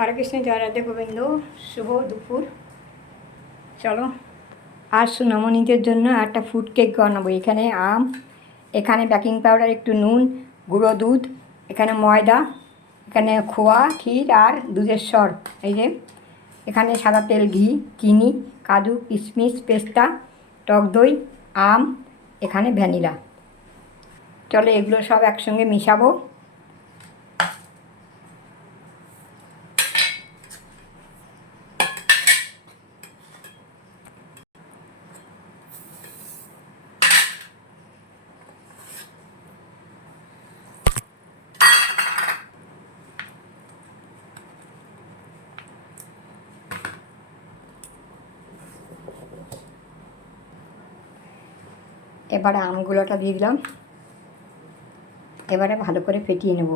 হরে কৃষ্ণ জয় রাধে গোবিন্দ শুভ দুপুর চলো আর সুনামণিদের জন্য একটা ফুড কেক বানাবো এখানে আম এখানে বেকিং পাউডার একটু নুন গুঁড়ো দুধ এখানে ময়দা এখানে খোয়া ক্ষীর আর দুধের সর এই যে, এখানে সাদা তেল, ঘি, চিনি, কাজু কিশমিশ পেস্তা, টক দই, আম, এখানে ভ্যানিলা। চলো, এগুলো সব একসঙ্গে মিশাবো। এবারে আমগুলোটা দিয়ে দিলাম। এবারে ভালো করে ফেটিয়ে নেব।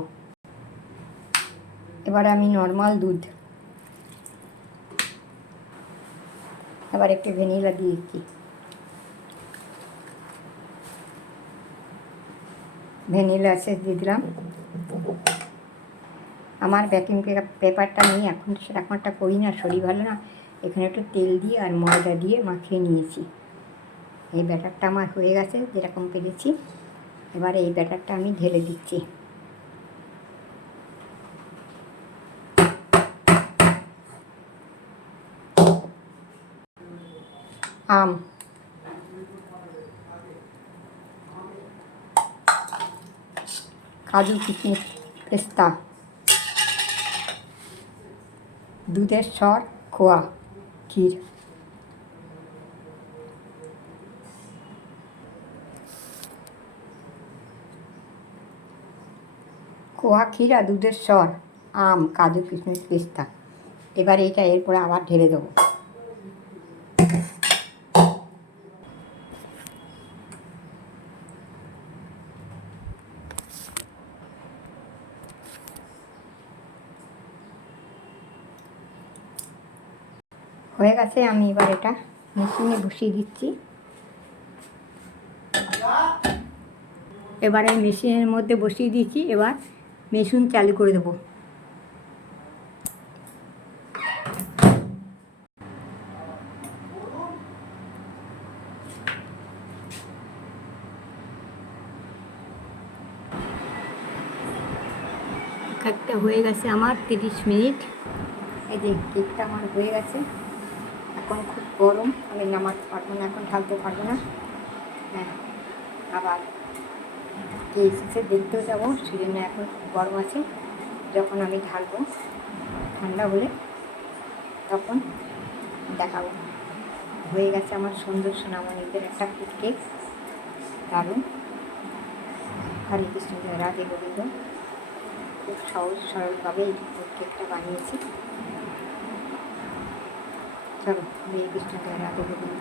এবারে আমি নর্মাল দুধ। এবার একটু ভ্যানিলা দিয়ে দিচ্ছি। ভ্যানিলা এসেস দিয়ে দিলাম। আমার বেকিং পেপারটা নেই এখন সেরকমটা করি না, শরীর ভালো না। এখানে একটু তেল দিয়ে আর ময়দা দিয়ে মাখিয়ে নিয়েছি। এই ব্যাটারটা আমার হয়ে গেছে, যেরকম পেরেছি। এবারে এই ব্যাটারটা আমি ঢেলে দিচ্ছি। আম। কাজু কিশমিশ পেস্তা। দুধের স্বর খোয়া, ক্ষীর। খোয়া ক্ষীর দুধের স্বর, আম, কাজু, কিশমিশ, পেস্তা। এবার এইটা এরপরে আবার ঢেলে দেবো। হয়ে গেছে, আমি এবার এটা মেশিনে বসিয়ে দিচ্ছি। এবারে মেশিনের মধ্যে বসিয়ে দিচ্ছি, এবার মেশিন চালু করে দেবো। কেকটা হয়ে গেছে আমার তিরিশ মিনিট। এই যে কেকটা আমার হয়ে গেছে। এখন খুব গরম আমি নামাতে পারব না এখন ঢালতে পারব না। হ্যাঁ আবার কে এসেছে দেখতেও যাব সেই জন্য এখন খুব গরম আছে। যখন আমি ঢালবো ঠান্ডা হলে তখন দেখাবো। হয়ে গেছে আমার সুন্দর সোনামণিদের একটা ফুড কেক দারুণ। হরে কৃষ্ণ রাধে গোবিন্দ। খুব সহজ সরলভাবে এই ফুড কেকটা বানিয়েছি। চলো, হরে কৃষ্ণ রাধে গোবিন্দ।